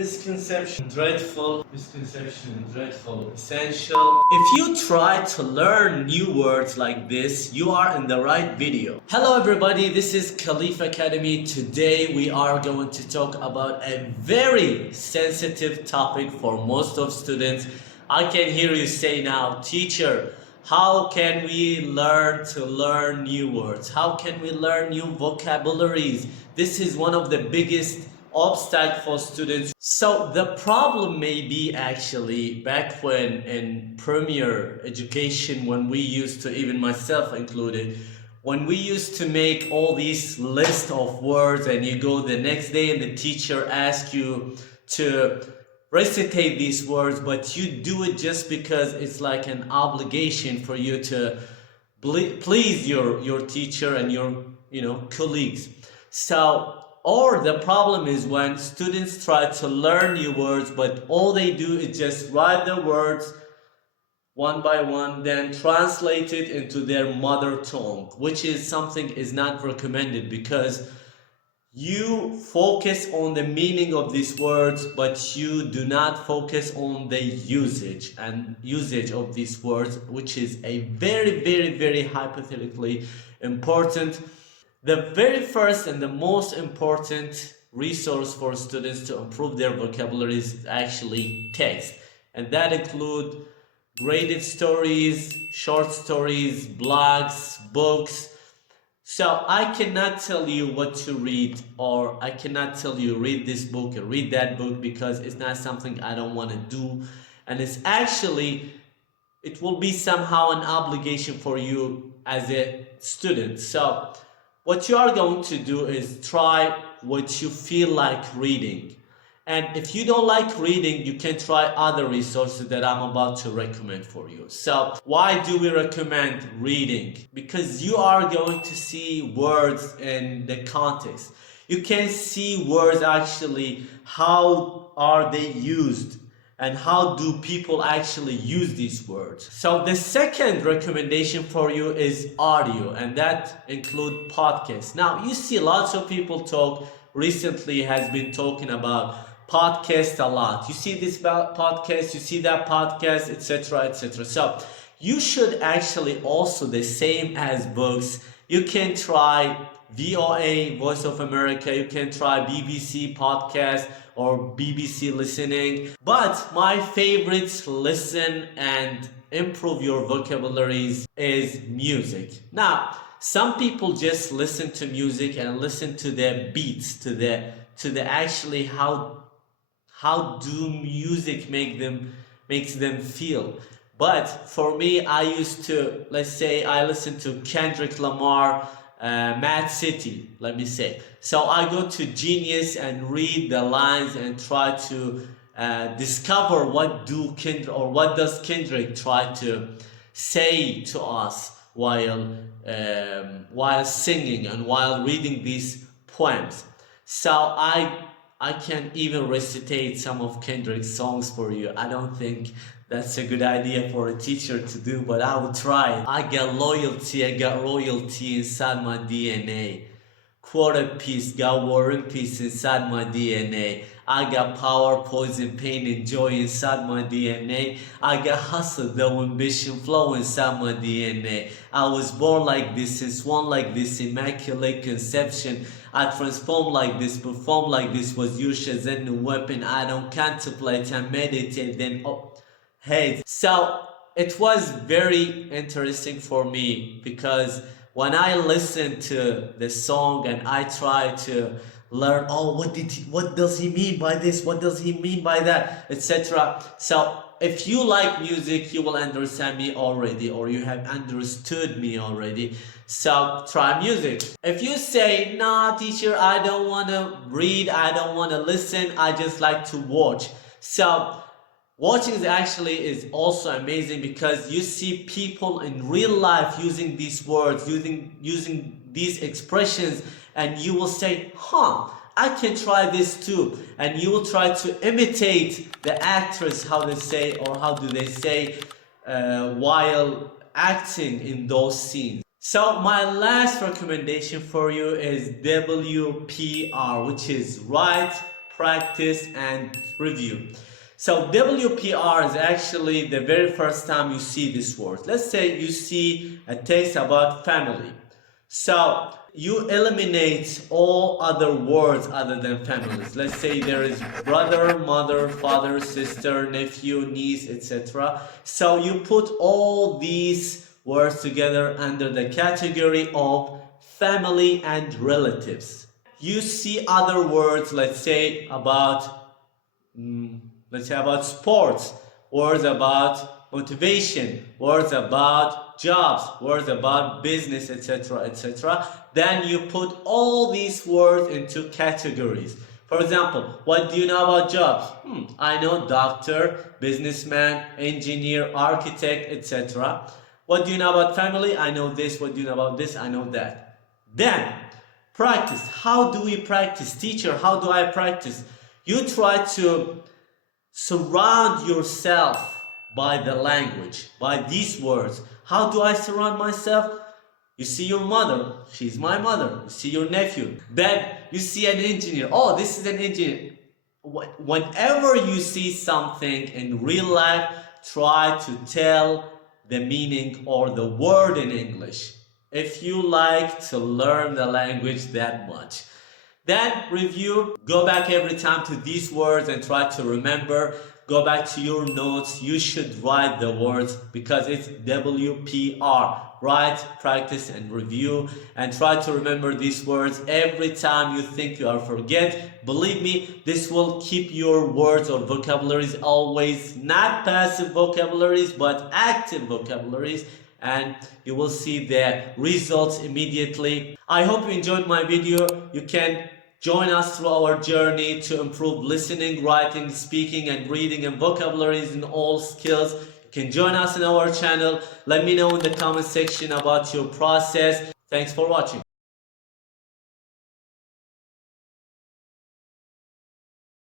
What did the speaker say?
Misconception, dreadful. Misconception, dreadful. Essential. If you try to learn new words like this, you are in the right video. Hello everybody, this is Khlaifacademy. Today we are going to talk about a very sensitive topic for most of students. I can hear you say now, teacher, how can we learn to learn new words? How can we learn new vocabularies? This is one of the biggest obstacle for students. So the problem may be actually back when in premier education, when we used to, even myself included, when we used to make all these list of words and you go the next day and the teacher asks you to recitate these words, but you do it just because it's like an obligation for you to please your teacher and your colleagues. So or the problem is when students try to learn new words, but all they do is just write the words one by one, then translate it into their mother tongue, which is something is not recommended because you focus on the meaning of these words, but you do not focus on the usage of these words, which is a very hypothetically important. The very first and the most important resource for students to improve their vocabulary is actually text, and that includes graded stories, short stories, blogs, books. So I cannot tell you what to read, or I cannot tell you read this book or read that book, because it's not something I don't want to do, and it will be somehow an obligation for you as a student. So what you are going to do is try what you feel like reading. And if you don't like reading, you can try other resources that I'm about to recommend for you. So why do we recommend reading? Because you are going to see words in the context. You can see words actually, how are they used? And how do people actually use these words? So the second recommendation for you is audio, and that includes podcasts. Now you see lots of people recently has been talking about podcasts a lot. You see this podcast, you see that podcast, etc. So you should actually also, the same as books, you can try VOA, Voice of America, you can try BBC podcast or BBC listening. But my favorite listen and improve your vocabularies is music. Now, some people just listen to music and listen to the beats, to the actually how do music makes them feel. But for me, I used to, let's say I listen to Kendrick Lamar, Mad City, let me say. So I go to Genius and read the lines and try to discover what does Kendrick try to say to us while singing and while reading these poems. So I can even recitate some of Kendrick's songs for you. I don't think that's a good idea for a teacher to do, but I will try. I got loyalty, I got royalty inside my DNA. Quarter piece, got war and peace inside my DNA. I got power, poison, pain, and joy inside my DNA. I got hustle, though ambition, flow inside my DNA. I was born like this, since one like this, immaculate conception. I transform like this, perform like this, was used as a new weapon. I don't contemplate, I meditate, then hey. So it was very interesting for me, because when I listened to the song and I tried to learn, what does he mean by this? What does he mean by that? Etc. So if you like music, you will understand me already, or you have understood me already. So try music. If you say, nah, teacher, I don't want to read, I don't want to listen, I just like to watch. So watching is also amazing, because you see people in real life using these words, using these expressions, and you will say, I can try this too. And you will try to imitate the actors, how they say, or how do they say while acting in those scenes. So my last recommendation for you is WPR, which is write, practice, and review. So WPR is actually the very first time you see this word. Let's say you see a text about family. So you eliminate all other words other than families. Let's say there is brother, mother, father, sister, nephew, niece, etc. So you put all these words together under the category of family and relatives. You see other words, let's say about sports, words about motivation, words about jobs, words about business, etc., etc. Then you put all these words into categories. For example, what do you know about jobs? I know doctor, businessman, engineer, architect, etc. What do you know about family? I know this. What do you know about this? I know that. Then, practice. How do we practice? Teacher, how do I practice? You try to surround yourself by the language, by these words. How do I surround myself? You see your mother, she's my mother. You see your nephew, then you see an engineer. Oh, this is an engineer. Whenever you see something in real life, try to tell the meaning or the word in English if you like to learn the language that much. Then review, go back every time to these words and try to remember. Go back to your notes. You should write the words because it's WPR. Write, practice, and review, and try to remember these words every time you think you are forget. Believe me, this will keep your words or vocabularies always not passive vocabularies but active vocabularies, and you will see the results immediately. I hope you enjoyed my video. You can join us through our journey to improve listening, writing, speaking, and reading and vocabularies in all skills. You can join us in our channel. Let me know in the comment section about your process. Thanks for watching.